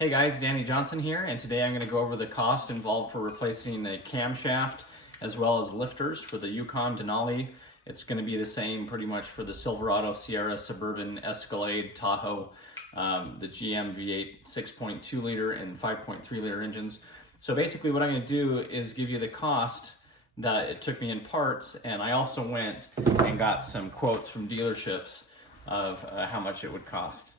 Hey guys, Danny Johnson here, and today I'm going to go over the cost involved for replacing a camshaft as well as lifters for the Yukon Denali. It's going to be the same pretty much for the Silverado, Sierra, Suburban, Escalade, Tahoe, the GM V8 6.2 liter and 5.3 liter engines. So basically what I'm going to do is give you the cost that it took me in parts, and I also went and got some quotes from dealerships of how much it would cost.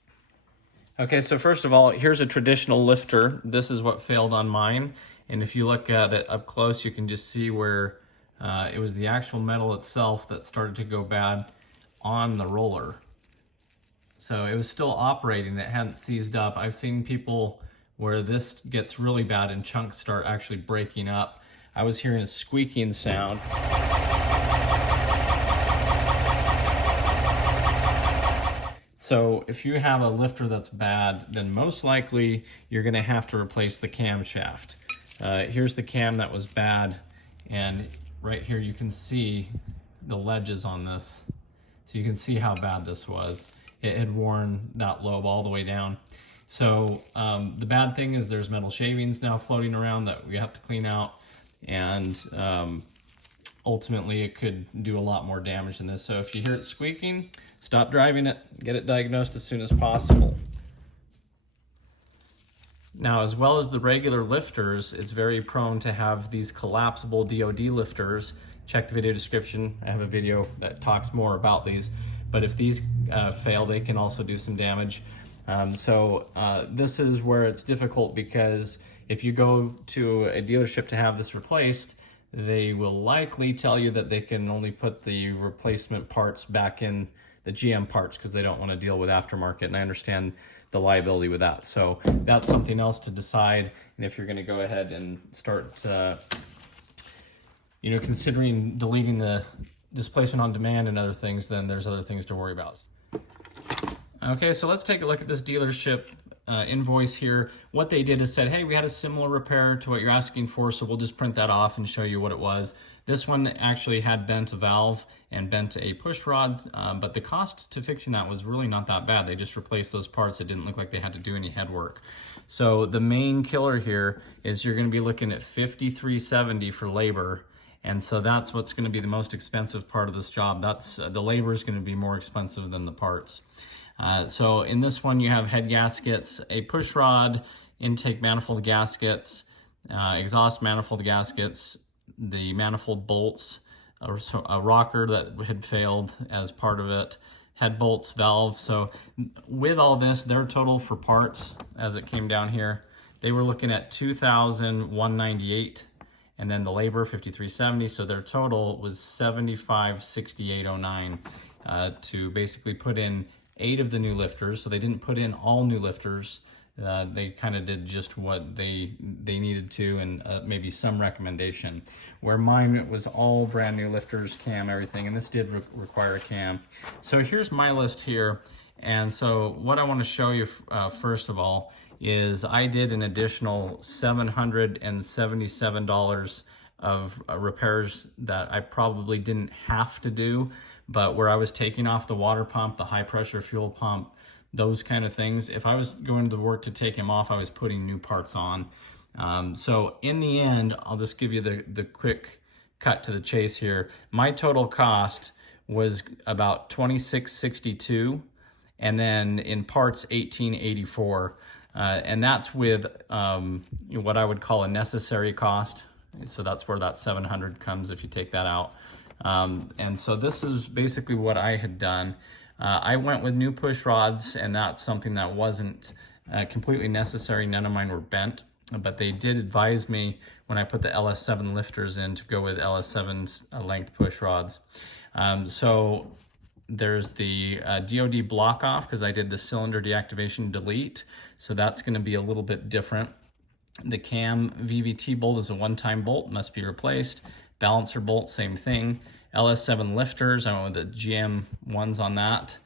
Okay, so first of all, here's a traditional lifter. This is what failed on mine. And if you look at it up close, you can just see where it was the actual metal itself that started to go bad on the roller. So it was still operating, it hadn't seized up. I've seen people where this gets really bad and chunks start actually breaking up. I was hearing a squeaking sound. So if you have a lifter that's bad, then most likely you're gonna have to replace the camshaft. Here's the cam that was bad, and right here you can see the ledges on this. So you can see how bad this was. It had worn that lobe all the way down. So the bad thing is there's metal shavings now floating around that we have to clean out, and ultimately it could do a lot more damage than this. So if you hear it squeaking, stop driving it, get it diagnosed as soon as possible. Now, as well as the regular lifters, it's very prone to have these collapsible DOD lifters. Check the video description. I have a video that talks more about these. But if these fail, they can also do some damage. This is where it's difficult, because if you go to a dealership to have this replaced, they will likely tell you that they can only put the replacement parts back in the GM parts because they don't want to deal with aftermarket, and I understand the liability with that. So that's something else to decide. And if you're going to go ahead and start considering deleting the displacement on demand and other things, then there's other things to worry about. Okay, so let's take a look at this dealership invoice here. What they did is said, hey, we had a similar repair to what you're asking for, so we'll just print that off and show you what it was. This one actually had bent a valve and bent a push rod, but the cost to fixing that was really not that bad. They just replaced those parts. It didn't look like they had to do any head work. So the main killer here is you're going to be looking at $5,370 for labor. And so that's what's going to be the most expensive part of this job. That's the labor is going to be more expensive than the parts. So in this one, you have head gaskets, a push rod, intake manifold gaskets, exhaust manifold gaskets, the manifold bolts, a rocker that had failed as part of it, head bolts, valve. So with all this, their total for parts, as it came down here, they were looking at $2,198, and then the labor $5,370. So their total was $75,6809 to basically put in 8 of the new lifters. So they didn't put in all new lifters. They kind of did just what they needed to, and maybe some recommendation. Where mine, it was all brand new lifters, cam, everything, and this did require a cam. So here's my list here. And so what I want to show you first of all is I did an additional $777 of repairs that I probably didn't have to do, but where I was taking off the water pump, the high pressure fuel pump, those kind of things. If I was going to the work to take him off, I was putting new parts on. So in the end, I'll just give you the quick cut to the chase here. My total cost was about $2,662, and then in parts $1,884, and that's with what I would call a necessary cost. So that's where that $700 comes if you take that out. And so this is basically what I had done. I went with new push rods, and that's something that wasn't completely necessary. None of mine were bent, but they did advise me when I put the LS7 lifters in to go with LS7's length push rods. So there's the DOD block off, because I did the cylinder deactivation delete. So that's going to be a little bit different. The cam VVT bolt is a one-time bolt, must be replaced. Balancer bolt, same thing. LS7 lifters, I went with the GM ones on that.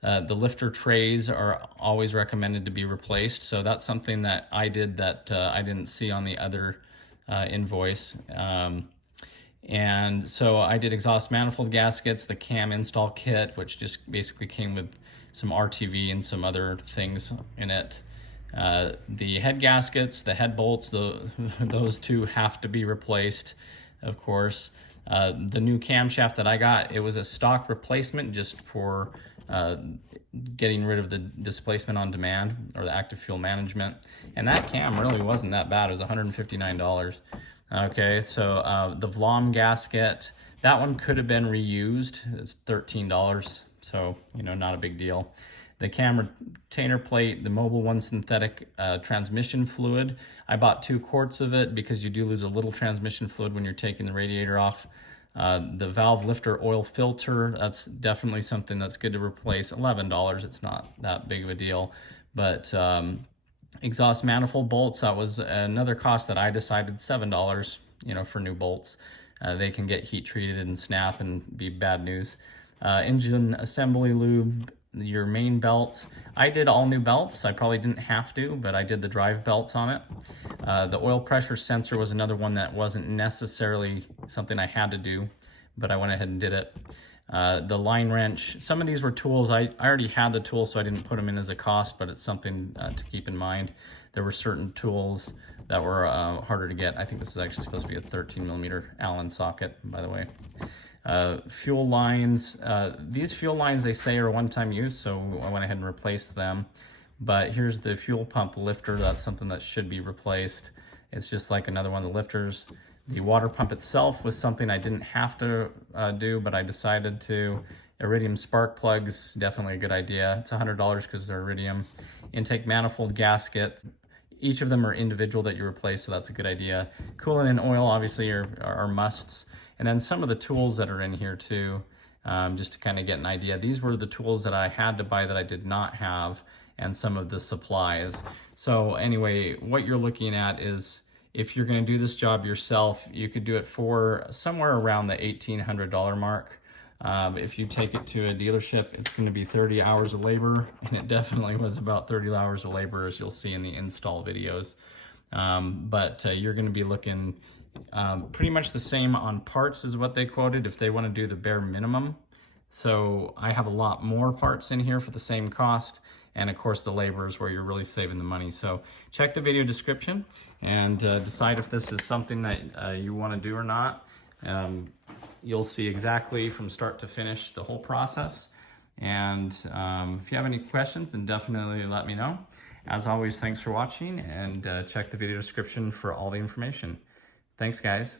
The lifter trays are always recommended to be replaced. So that's something that I did that I didn't see on the other invoice. And so I did exhaust manifold gaskets, the cam install kit, which just basically came with some RTV and some other things in it. The head gaskets, the head bolts, those two have to be replaced, of course. The new camshaft that I got, it was a stock replacement just for getting rid of the displacement on demand, or the active fuel management. And that cam really wasn't that bad. It was $159. Okay, so the Vlom gasket, that one could have been reused. It's $13, so not a big deal. The cam retainer plate, the Mobil 1 synthetic transmission fluid. I bought 2 quarts of it because you do lose a little transmission fluid when you're taking the radiator off. The valve lifter oil filter, that's definitely something that's good to replace. $11, it's not that big of a deal. But exhaust manifold bolts, that was another cost that I decided, $7, for new bolts. They can get heat treated and snap and be bad news. Engine assembly lube, your main belts. I did all new belts. I probably didn't have to, but I did the drive belts on it. The oil pressure sensor was another one that wasn't necessarily something I had to do, but I went ahead and did it. The line wrench, some of these were tools. I already had the tools, so I didn't put them in as a cost, but it's something to keep in mind. There were certain tools that were harder to get. I think this is actually supposed to be a 13mm Allen socket, by the way. Fuel lines, these fuel lines they say are one-time use, so I went ahead and replaced them. But here's the fuel pump lifter. That's something that should be replaced. It's just like another one of the lifters. The water pump itself was something I didn't have to do, but I decided to. Iridium spark plugs, definitely a good idea. It's $100 because they're iridium. Intake manifold gaskets. Each of them are individual that you replace, so that's a good idea. Coolant and oil obviously are musts. And then some of the tools that are in here too, just to kind of get an idea. These were the tools that I had to buy that I did not have, and some of the supplies. So anyway, what you're looking at is, if you're going to do this job yourself, you could do it for somewhere around the $1,800 mark. If you take it to a dealership, it's going to be 30 hours of labor, and it definitely was about 30 hours of labor, as you'll see in the install videos. But you're going to be looking pretty much the same on parts as what they quoted if they want to do the bare minimum. So I have a lot more parts in here for the same cost, and of course the labor is where you're really saving the money. So check the video description and decide if this is something that you want to do or not. You'll see exactly from start to finish the whole process. And if you have any questions, then definitely let me know. As always, thanks for watching, and check the video description for all the information. Thanks, guys.